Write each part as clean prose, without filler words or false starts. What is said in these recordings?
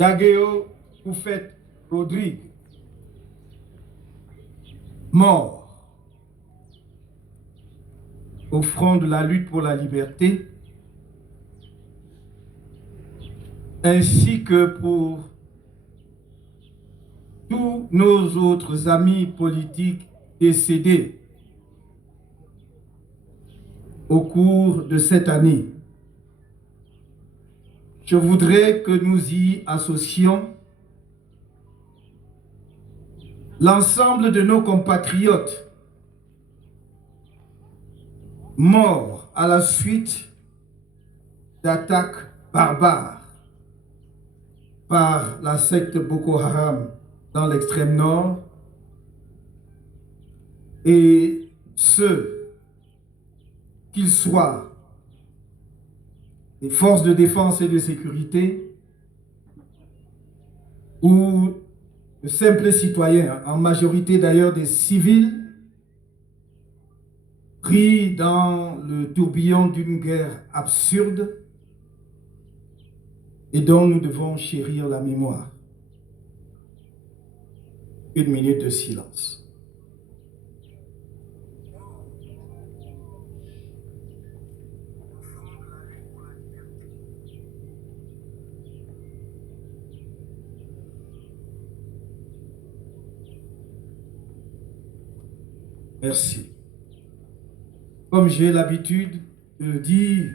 Dageo Koufet Rodrigue, mort au front de la lutte pour la liberté, ainsi que pour tous nos autres amis politiques décédés au cours de cette année. Je voudrais que nous y associons l'ensemble de nos compatriotes morts à la suite d'attaques barbares par la secte Boko Haram dans l'extrême nord, et ceux, qu'ils soient des forces de défense et de sécurité ou de simples citoyens, en majorité d'ailleurs des civils, pris dans le tourbillon d'une guerre absurde et dont nous devons chérir la mémoire. Une minute de silence. Merci. Comme j'ai l'habitude de dire,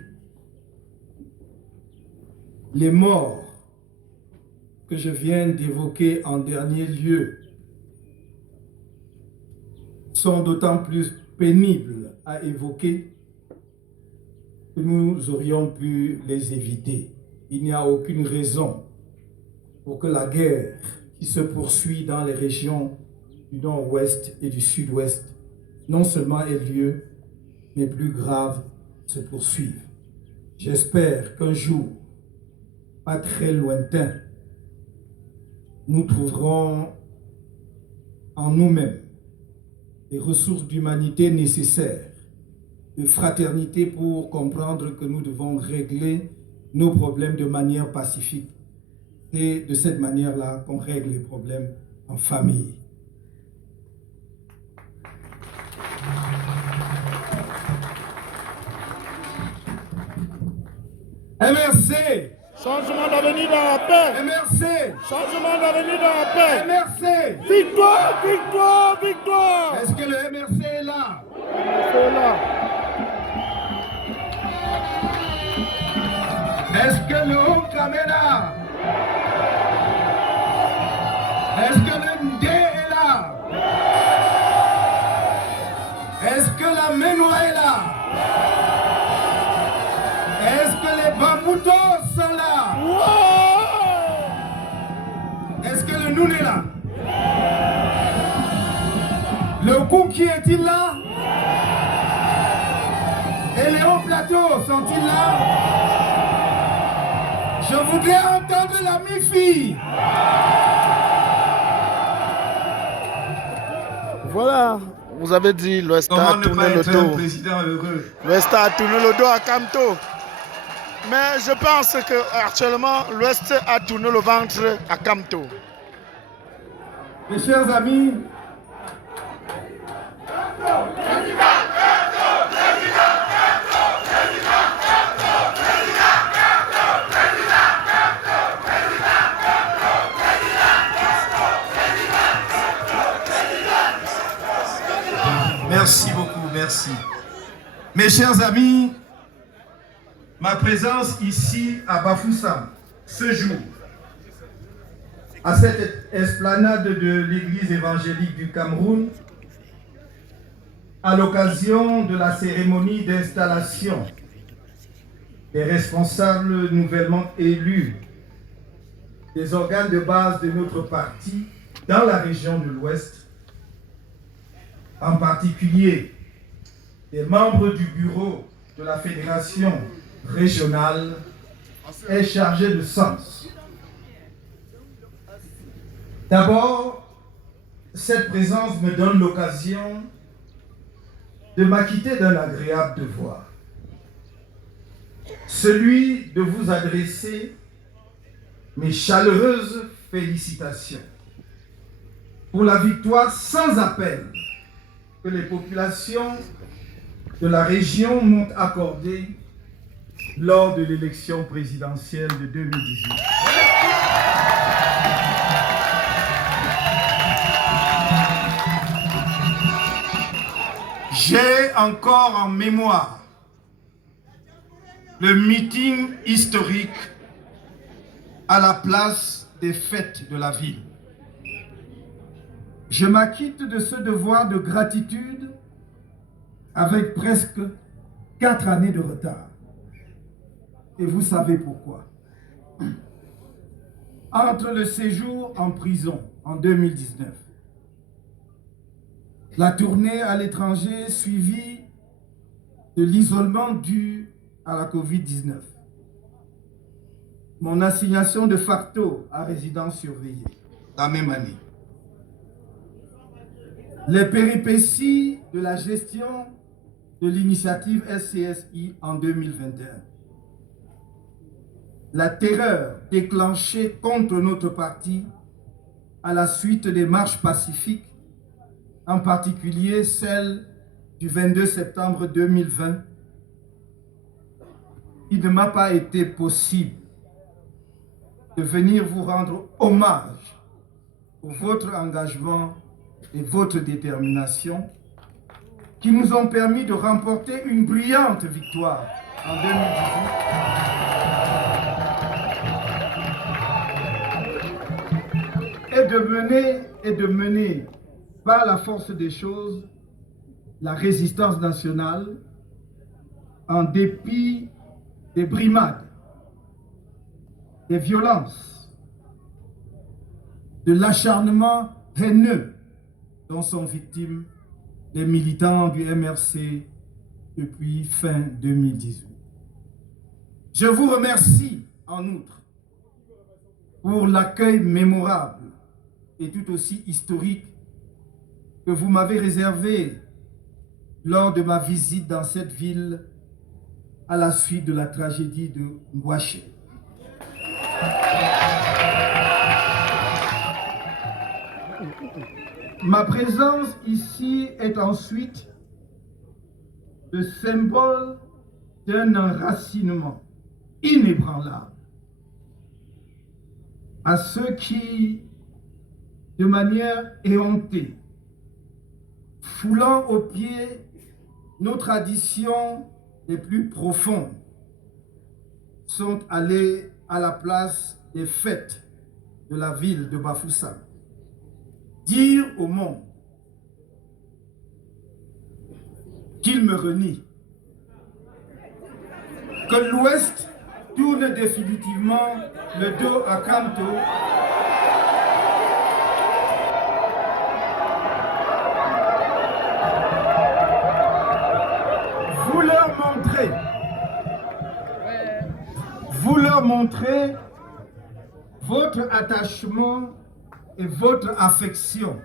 les morts que je viens d'évoquer en dernier lieu sont d'autant plus pénibles à évoquer que nous aurions pu les éviter. Il n'y a aucune raison pour que la guerre qui se poursuit dans les régions du nord-ouest et du sud-ouest non seulement ait lieu, mais plus grave, se poursuive. J'espère qu'un jour, pas très lointain, nous trouverons en nous-mêmes les ressources d'humanité nécessaires, de fraternité pour comprendre que nous devons régler nos problèmes de manière pacifique. Et de cette manière-là qu'on règle les problèmes en famille. MRC. Changement d'avenir dans la paix. MRC. Changement d'avenir dans la paix. MRC. Victoire, victoire, victoire. Est-ce que le MRC est là? C'est là. Est-ce que le Hokam est là? Est-ce que le Ndé est là? Est-ce que la Ménois est là? Est-ce que les Bamoutos sont là? Wow. Est-ce que le Noun est là? Le Kouki est-il là? Et les hauts plateaux sont-ils là? Je voudrais entendre la mi-fille. Voilà, vous avez dit l'Ouest a tourné le dos. Président heureux. L'Ouest a tourné le dos à Kamto. Mais je pense que actuellement l'Ouest a tourné le ventre à Kamto. Mes chers amis, merci beaucoup, merci. Mes chers amis, ma présence ici à Bafoussam, ce jour, à cette esplanade de l'église évangélique du Cameroun, à l'occasion de la cérémonie d'installation des responsables nouvellement élus des organes de base de notre parti dans la région de l'Ouest, en particulier des membres du bureau de la fédération régionale, est chargé de sens. D'abord, cette présence me donne l'occasion de m'acquitter d'un agréable devoir, celui de vous adresser mes chaleureuses félicitations pour la victoire sans appel que les populations de la région m'ont accordée lors de l'élection présidentielle de 2018. J'ai encore en mémoire le meeting historique à la place des fêtes de la ville. Je m'acquitte de ce devoir de gratitude avec presque 4 années de retard. Et vous savez pourquoi. Entre le séjour en prison en 2019, la tournée à l'étranger suivie de l'isolement dû à la Covid-19, mon assignation de facto à résidence surveillée la même année, les péripéties de la gestion de l'initiative SCSI en 2021, la terreur déclenchée contre notre parti à la suite des marches pacifiques, en particulier celle du 22 septembre 2020, il ne m'a pas été possible de venir vous rendre hommage pour votre engagement et votre détermination qui nous ont permis de remporter une brillante victoire en 2018 et de mener par la force des choses la résistance nationale en dépit des brimades, des violences, de l'acharnement haineux dont sont victimes les militants du MRC depuis fin 2018. Je vous remercie en outre pour l'accueil mémorable et tout aussi historique que vous m'avez réservé lors de ma visite dans cette ville à la suite de la tragédie de Ngouaché. Ma présence ici est ensuite le symbole d'un enracinement inébranlable à ceux qui, de manière éhontée, foulant aux pieds nos traditions les plus profondes, sont allés à la place des fêtes de la ville de Bafoussam dire au monde qu'il me renie, que l'Ouest tourne définitivement le dos à Kamto vous leur montrez votre attachement et votre affection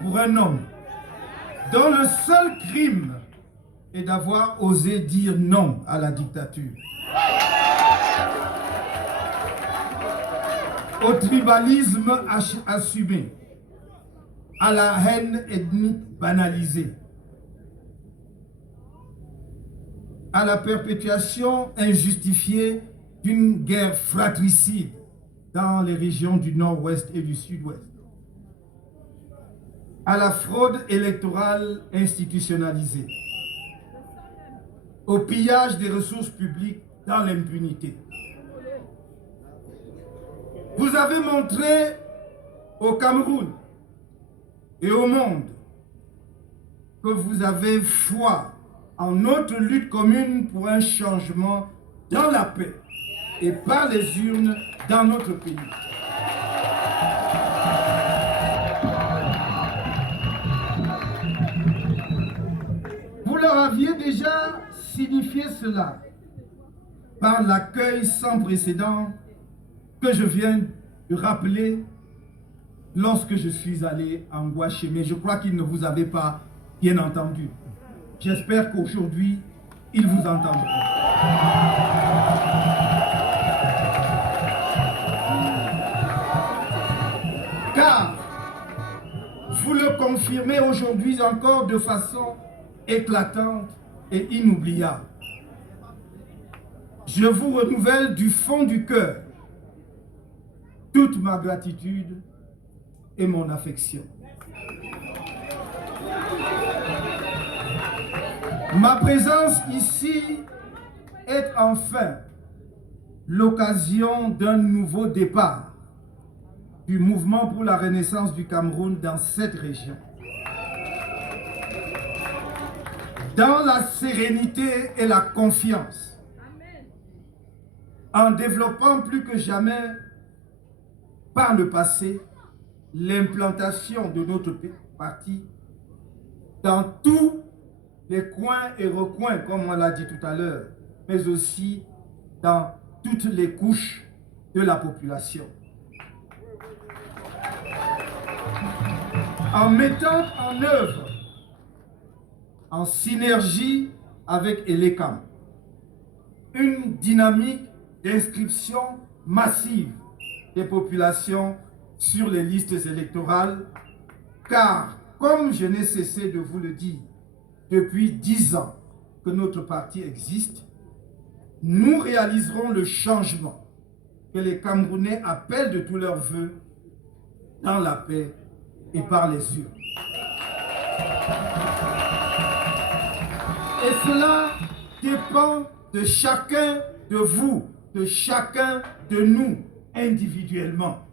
pour un homme dont le seul crime est d'avoir osé dire non à la dictature, au tribalisme assumé, à la haine ethnique banalisée, à la perpétuation injustifiée d'une guerre fratricide dans les régions du nord-ouest et du sud-ouest, à la fraude électorale institutionnalisée, au pillage des ressources publiques dans l'impunité. Vous avez montré au Cameroun et au monde que vous avez foi en notre lutte commune pour un changement dans la paix et par les urnes dans notre pays. Vous leur aviez déjà signifié cela par l'accueil sans précédent que je viens de rappeler lorsque je suis allé en Ngouaché. Mais je crois qu'il ne vous avait pas bien entendu. J'espère qu'aujourd'hui, il vous entendra. confirmer aujourd'hui encore de façon éclatante et inoubliable. Je vous renouvelle du fond du cœur toute ma gratitude et mon affection. Ma présence ici est enfin l'occasion d'un nouveau départ du mouvement pour la renaissance du Cameroun dans cette région. Dans la sérénité et la confiance, en développant plus que jamais par le passé l'implantation de notre parti dans tous les coins et recoins, comme on l'a dit tout à l'heure, mais aussi dans toutes les couches de la population. En mettant en œuvre, en synergie avec ELECAM, une dynamique d'inscription massive des populations sur les listes électorales, car, comme je n'ai cessé de vous le dire, depuis 10 ans que notre parti existe, nous réaliserons le changement que les Camerounais appellent de tous leurs vœux dans la paix et par les urnes. Et cela dépend de chacun de vous, de chacun de nous individuellement.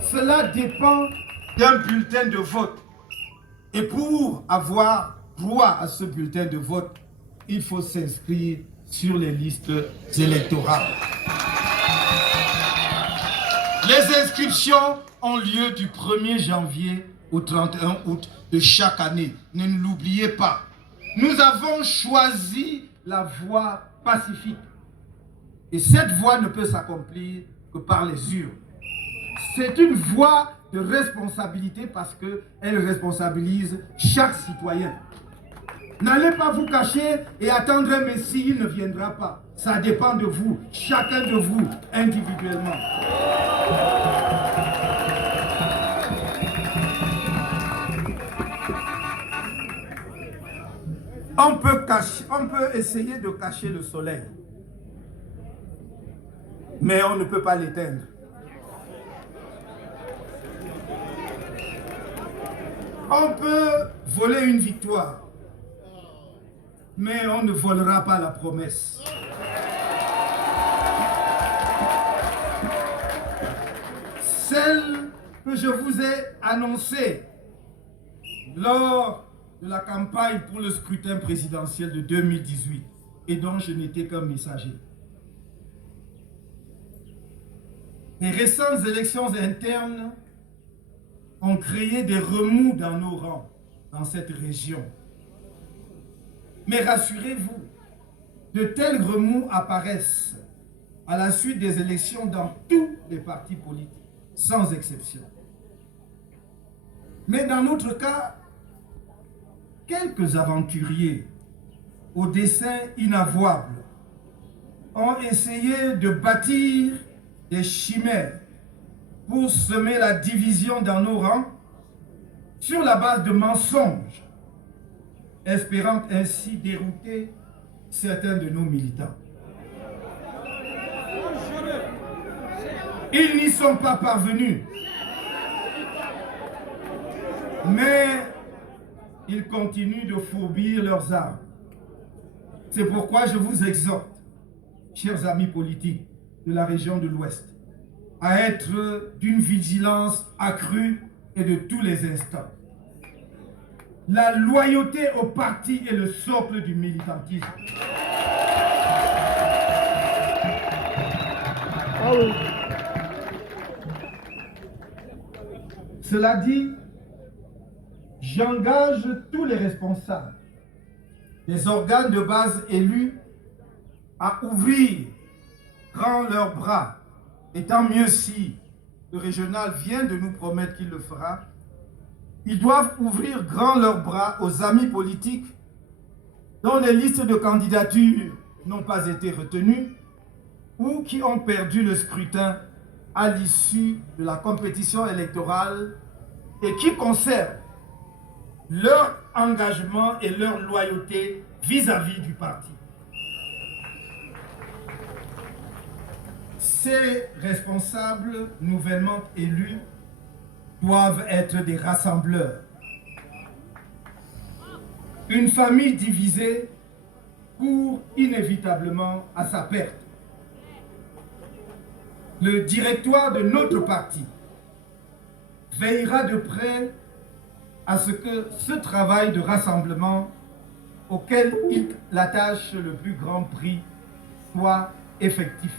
Cela dépend d'un bulletin de vote. Et pour avoir droit à ce bulletin de vote, il faut s'inscrire sur les listes électorales. Les inscriptions ont lieu du 1er janvier au 31 août de chaque année. Ne l'oubliez pas. Nous avons choisi la voie pacifique. Et cette voie ne peut s'accomplir que par les urnes. C'est une voie de responsabilité parce qu'elle responsabilise chaque citoyen. N'allez pas vous cacher et attendre un messie, il ne viendra pas. Ça dépend de vous, chacun de vous, individuellement. On peut essayer de cacher le soleil, mais on ne peut pas l'éteindre. On peut voler une victoire, mais on ne volera pas la promesse. Celle que je vous ai annoncée lors de la campagne pour le scrutin présidentiel de 2018 et dont je n'étais qu'un messager. Les récentes élections internes ont créé des remous dans nos rangs, dans cette région. Mais rassurez-vous, de tels remous apparaissent à la suite des élections dans tous les partis politiques, sans exception. Mais dans notre cas, quelques aventuriers au dessein inavouable ont essayé de bâtir des chimères pour semer la division dans nos rangs sur la base de mensonges, espérant ainsi dérouter certains de nos militants. Ils n'y sont pas parvenus, mais ils continuent de fourbir leurs armes. C'est pourquoi je vous exhorte, chers amis politiques de la région de l'Ouest, à être d'une vigilance accrue et de tous les instants. La loyauté au parti est le socle du militantisme. Cela dit, j'engage tous les responsables des organes de base élus à ouvrir grand leurs bras, et tant mieux si le régional vient de nous promettre qu'il le fera. Ils doivent ouvrir grand leurs bras aux amis politiques dont les listes de candidature n'ont pas été retenues ou qui ont perdu le scrutin à l'issue de la compétition électorale et qui conservent leur engagement et leur loyauté vis-à-vis du parti. Ces responsables nouvellement élus doivent être des rassembleurs. Une famille divisée court inévitablement à sa perte. Le directoire de notre parti veillera de près à ce que ce travail de rassemblement auquel il attache le plus grand prix soit effectif.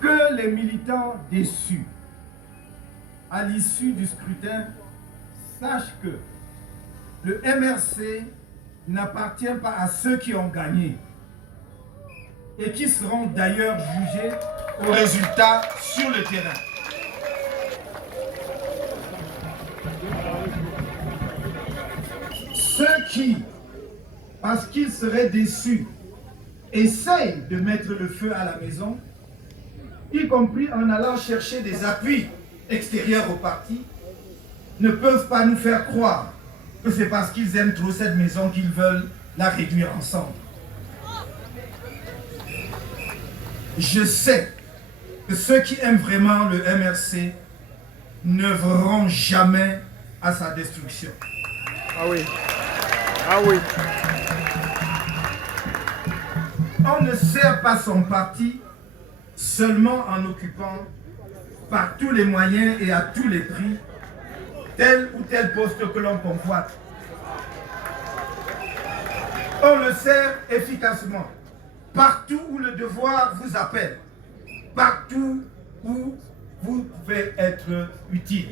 Que les militants déçus à l'issue du scrutin sachent que le MRC n'appartient pas à ceux qui ont gagné et qui seront d'ailleurs jugés aux résultats sur le terrain. Ceux qui, parce qu'ils seraient déçus, essayent de mettre le feu à la maison, y compris en allant chercher des appuis extérieurs au parti, ne peuvent pas nous faire croire que c'est parce qu'ils aiment trop cette maison qu'ils veulent la réduire ensemble. Je sais que ceux qui aiment vraiment le MRC n'œuvreront jamais à sa destruction. Ah oui. Ah oui. On ne sert pas son parti seulement en occupant par tous les moyens et à tous les prix tel ou tel poste que l'on convoite. On le sert efficacement partout où le devoir vous appelle, partout où vous pouvez être utile.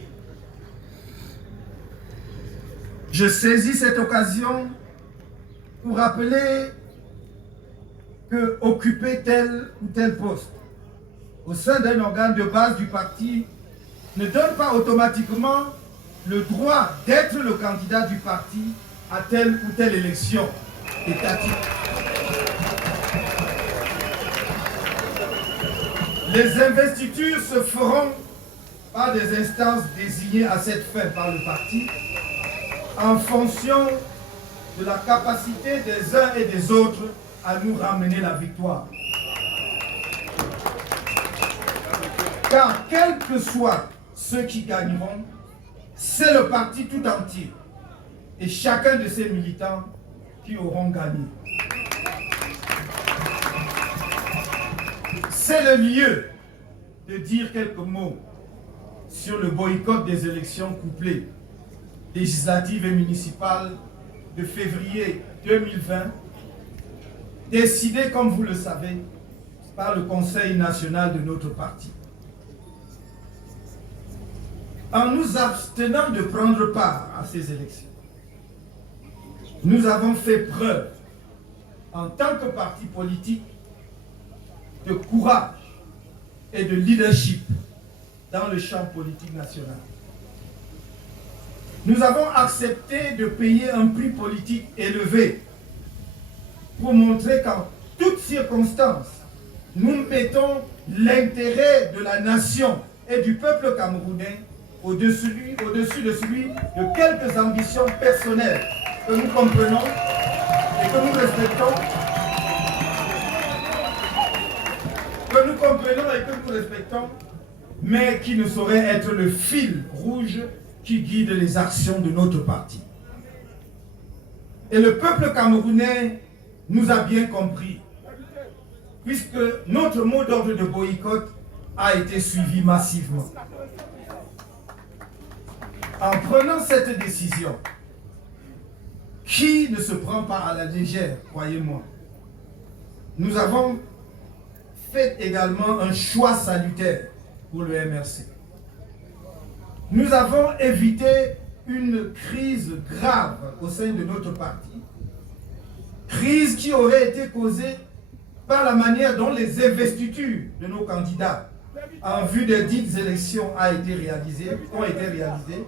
Je saisis cette occasion pour rappeler que occuper tel ou tel poste au sein d'un organe de base du parti ne donne pas automatiquement le droit d'être le candidat du parti à telle ou telle élection étatique. Les investitures se feront par des instances désignées à cette fin par le parti en fonction de la capacité des uns et des autres à nous ramener la victoire. Car quels que soient ceux qui gagneront, c'est le parti tout entier et chacun de ses militants qui auront gagné. C'est le lieu de dire quelques mots sur le boycott des élections couplées, législatives et municipales de février 2020, décidé, comme vous le savez, par le Conseil national de notre parti. En nous abstenant de prendre part à ces élections, nous avons fait preuve, en tant que parti politique, de courage et de leadership dans le champ politique national. Nous avons accepté de payer un prix politique élevé pour montrer qu'en toutes circonstances, nous mettons l'intérêt de la nation et du peuple camerounais au-dessus de celui de quelques ambitions personnelles que nous comprenons et que nous respectons, mais qui ne saurait être le fil rouge qui guide les actions de notre parti. Et le peuple camerounais nous a bien compris, puisque notre mot d'ordre de boycott a été suivi massivement. En prenant cette décision, qui ne se prend pas à la légère, croyez-moi, nous avons fait également un choix salutaire pour le MRC. Nous avons évité une crise grave au sein de notre parti, crise qui aurait été causée par la manière dont les investitures de nos candidats en vue des dites élections ont été réalisées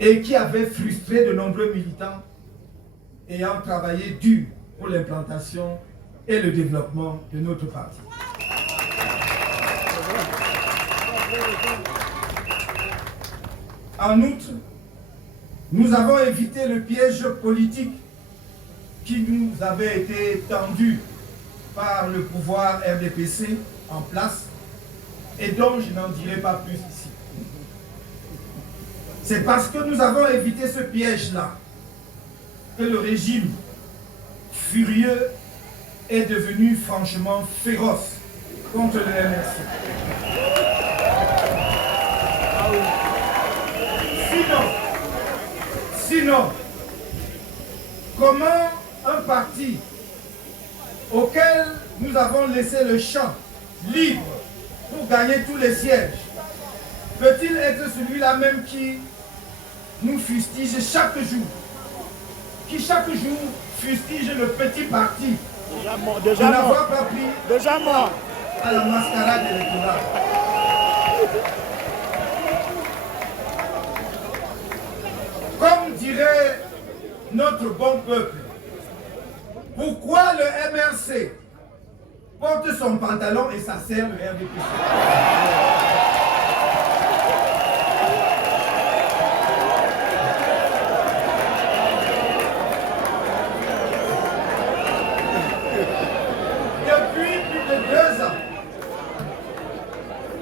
et qui avait frustré de nombreux militants ayant travaillé dur pour l'implantation et le développement de notre parti. En outre, nous avons évité le piège politique qui nous avait été tendu par le pouvoir RDPC en place et dont je n'en dirai pas plus ici. C'est parce que nous avons évité ce piège-là que le régime furieux est devenu franchement féroce contre le MRC. Sinon, comment un parti auquel nous avons laissé le champ libre pour gagner tous les sièges peut-il être celui-là même qui nous fustige chaque jour, qui chaque jour fustige le petit parti Déjà de n'avoir pas pris Déjà mort. à la mascarade électorale? Comme dirait notre bon peuple, pourquoi le MRC porte son pantalon et ça sert le RDPC?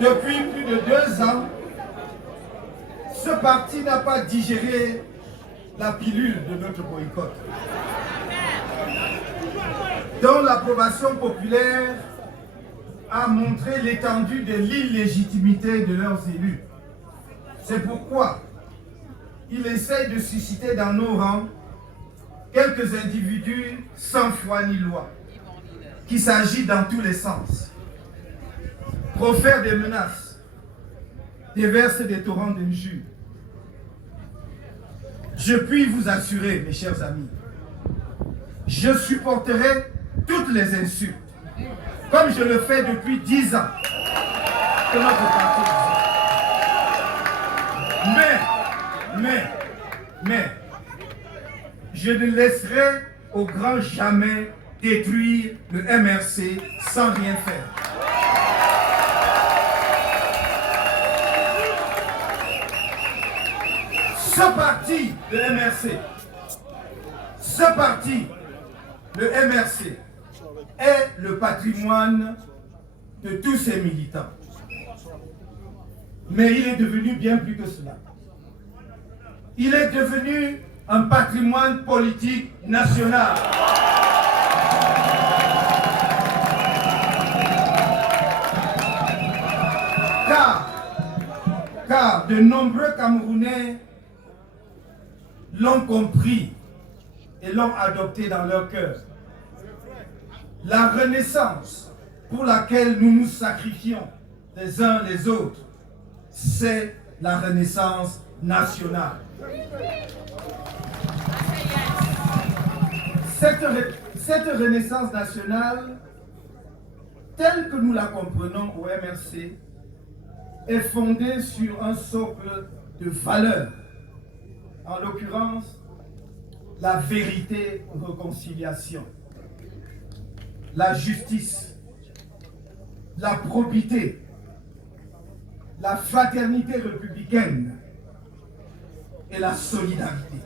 Depuis plus de 2 ans, ce parti n'a pas digéré la pilule de notre boycott, dont l'approbation populaire a montré l'étendue de l'illégitimité de leurs élus. C'est pourquoi il essaye de susciter dans nos rangs quelques individus sans foi ni loi, qui s'agitent dans tous les sens, profèrent des menaces, déversent des torrents d'injures. Je puis vous assurer, mes chers amis, je supporterai toutes les insultes, comme je le fais depuis 10 ans que notre parti existe. Mais, je ne laisserai au grand jamais détruire le MRC sans rien faire. Ce parti, le MRC, est le patrimoine de tous ses militants. Mais il est devenu bien plus que cela. Il est devenu un patrimoine politique national. Car de nombreux Camerounais l'ont compris et l'ont adopté dans leur cœur. La renaissance pour laquelle nous nous sacrifions les uns les autres, c'est la renaissance nationale. Cette renaissance nationale, telle que nous la comprenons au MRC, est fondée sur un socle de valeurs. En l'occurrence, la vérité-réconciliation, la justice, la probité, la fraternité républicaine et la solidarité.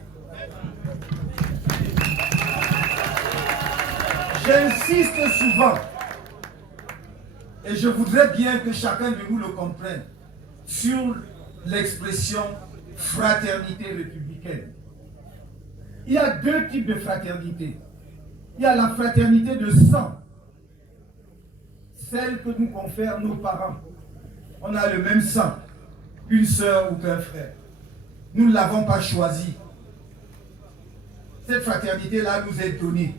J'insiste souvent, et je voudrais bien que chacun de nous le comprenne, sur l'expression fraternité républicaine. Il y a 2 types de fraternité. Il y a la fraternité de sang, celle que nous confèrent nos parents. On a le même sang, une sœur ou qu'un frère. Nous ne l'avons pas choisi. Cette fraternité-là nous est donnée.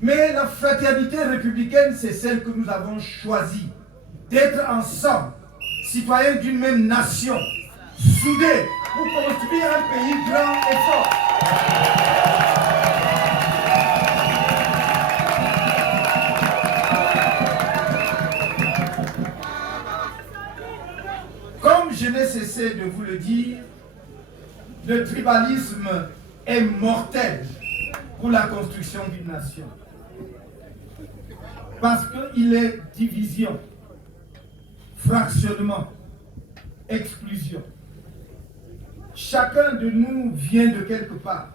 Mais la fraternité républicaine, c'est celle que nous avons choisie. D'être ensemble, citoyens d'une même nation, soudés pour construire un pays grand et fort. Comme je n'ai cessé de vous le dire, le tribalisme est mortel pour la construction d'une nation. Parce qu'il est division, fractionnement, exclusion. Chacun de nous vient de quelque part.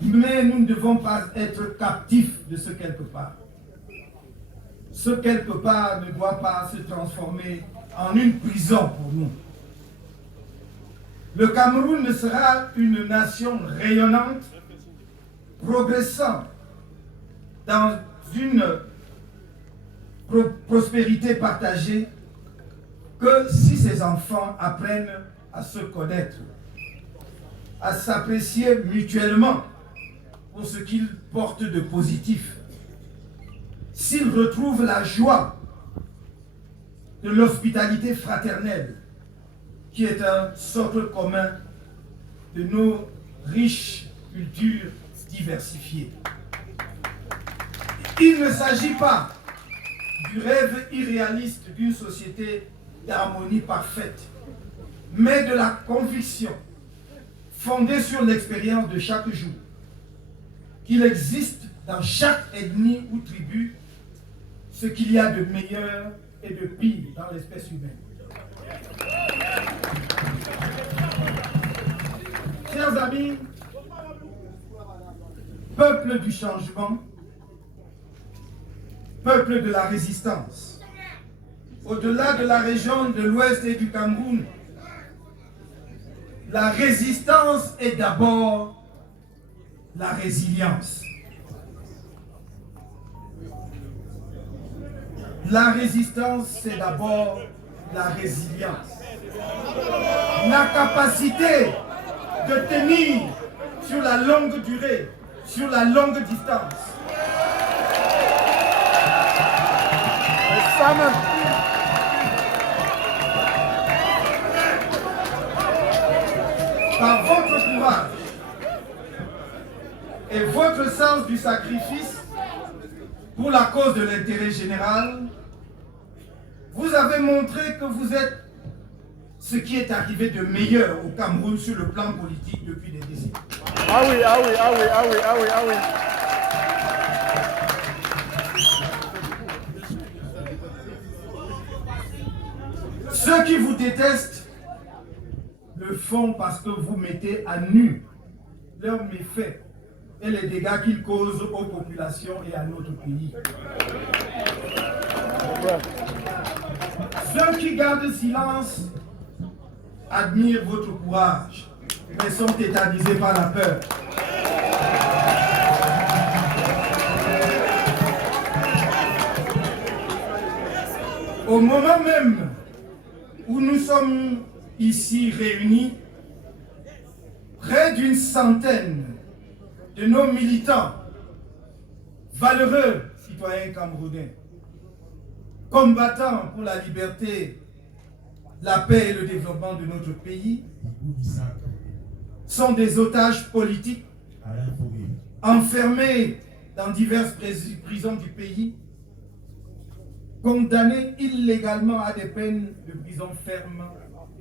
Mais nous ne devons pas être captifs de ce quelque part. Ce quelque part ne doit pas se transformer en une prison pour nous. Le Cameroun ne sera une nation rayonnante, progressant dans une prospérité partagée que si ses enfants apprennent à se connaître, à s'apprécier mutuellement pour ce qu'ils portent de positif, s'ils retrouvent la joie de l'hospitalité fraternelle, qui est un socle commun de nos riches cultures diversifiées. Il ne s'agit pas du rêve irréaliste d'une société d'harmonie parfaite, mais de la conviction fondée sur l'expérience de chaque jour qu'il existe dans chaque ethnie ou tribu ce qu'il y a de meilleur et de pire dans l'espèce humaine. Chers amis, peuple du changement, peuple de la résistance, au-delà de la région de l'Ouest et du Cameroun, la résistance est d'abord la résilience. La résistance, c'est d'abord la résilience. La capacité de tenir sur la longue durée, sur la longue distance. Par votre courage et votre sens du sacrifice pour la cause de l'intérêt général, vous avez montré que vous êtes ce qui est arrivé de meilleur au Cameroun sur le plan politique depuis des décennies. Ah oui, ah oui, ah oui, ah oui, ah oui, ah oui. Ceux qui vous détestent le font parce que vous mettez à nu leurs méfaits et les dégâts qu'ils causent aux populations et à notre pays. Ceux qui gardent silence admirent votre courage, mais sont tétanisés par la peur. Au moment même où nous sommes ici réunis, près d'une centaine de nos militants, valeureux citoyens camerounais, combattants pour la liberté, la paix et le développement de notre pays, sont des otages politiques enfermés dans diverses prisons du pays, condamnés illégalement à des peines de prison ferme,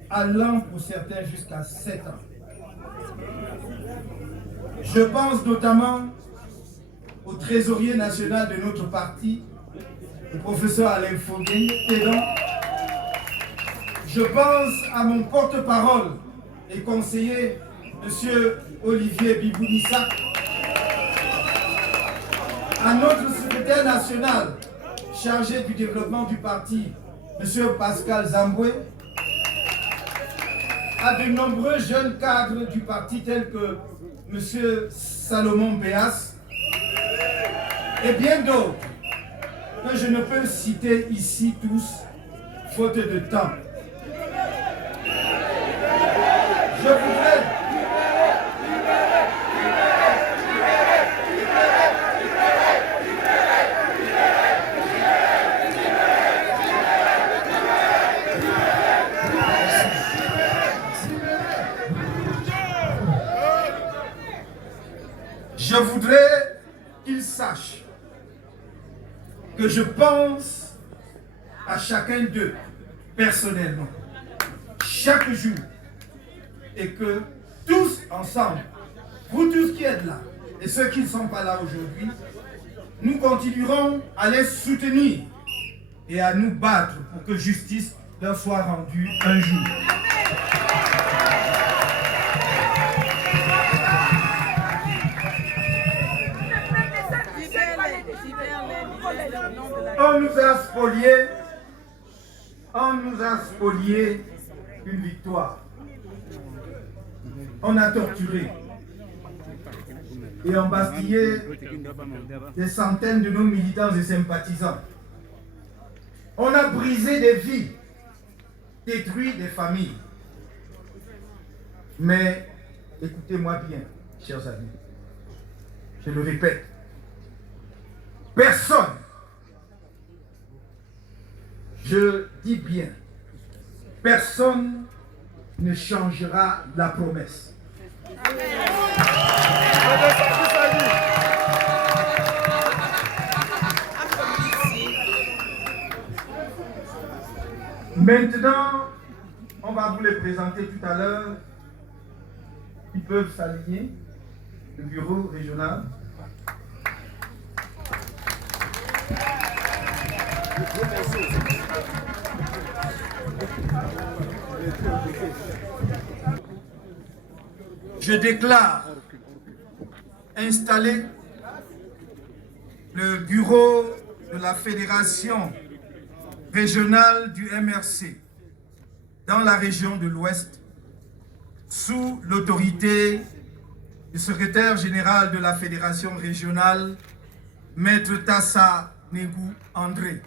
allant pour certains jusqu'à 7 ans. Je pense notamment au trésorier national de notre parti, le professeur Alain Foguet-Tédon. Je pense à mon porte-parole et conseiller, M. Olivier Bibounissa, à notre secrétaire national chargé du développement du parti, M. Pascal Zamboué, à de nombreux jeunes cadres du parti tels que M. Salomon Béas et bien d'autres que je ne peux citer ici tous, faute de temps. Je voudrais qu'ils sachent que je pense à chacun d'eux personnellement, chaque jour, et que tous ensemble, vous tous qui êtes là, et ceux qui ne sont pas là aujourd'hui, nous continuerons à les soutenir et à nous battre pour que justice leur soit rendu un jour. On nous a spolié une victoire. On a torturé et embastillé des centaines de nos militants et sympathisants. On a brisé des vies, détruit des familles. Mais écoutez-moi bien, chers amis, je le répète, personne, je dis bien, personne ne changera la promesse. Maintenant, on va vous les présenter tout à l'heure. Ils peuvent s'aligner. Le bureau régional. Je déclare installer le bureau de la Fédération régionale du MRC dans la région de l'Ouest sous l'autorité du secrétaire général de la Fédération régionale, Maître Tassa Négou André.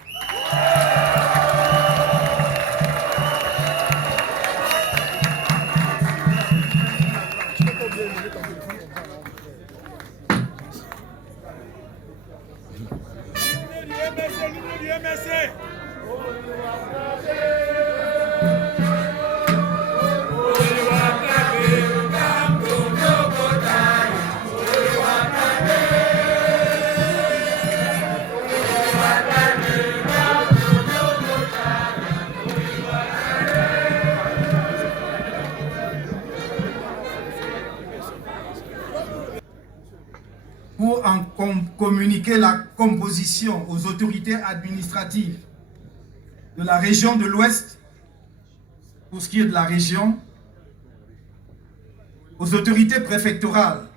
Pour en communiquer la composition aux autorités administratives de la région de l'Ouest, pour ce qui est de la région, aux autorités préfectorales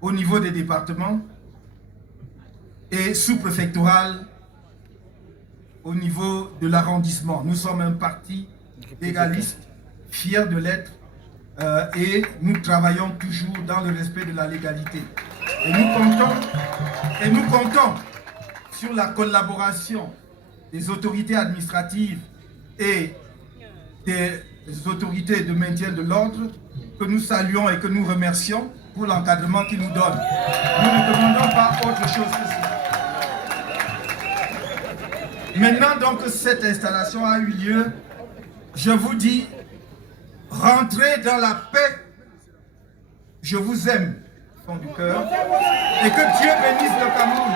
au niveau des départements et sous-préfectorales au niveau de l'arrondissement. Nous sommes un parti égaliste, fier de l'être, et nous travaillons toujours dans le respect de la légalité. Et nous comptons sur la collaboration des autorités administratives et des autorités de maintien de l'ordre que nous saluons et que nous remercions pour l'encadrement qu'ils nous donnent. Nous ne demandons pas autre chose que ça. Maintenant donc que cette installation a eu lieu, je vous dis, rentrez dans la paix. Je vous aime, au fond du cœur, et que Dieu bénisse le Cameroun.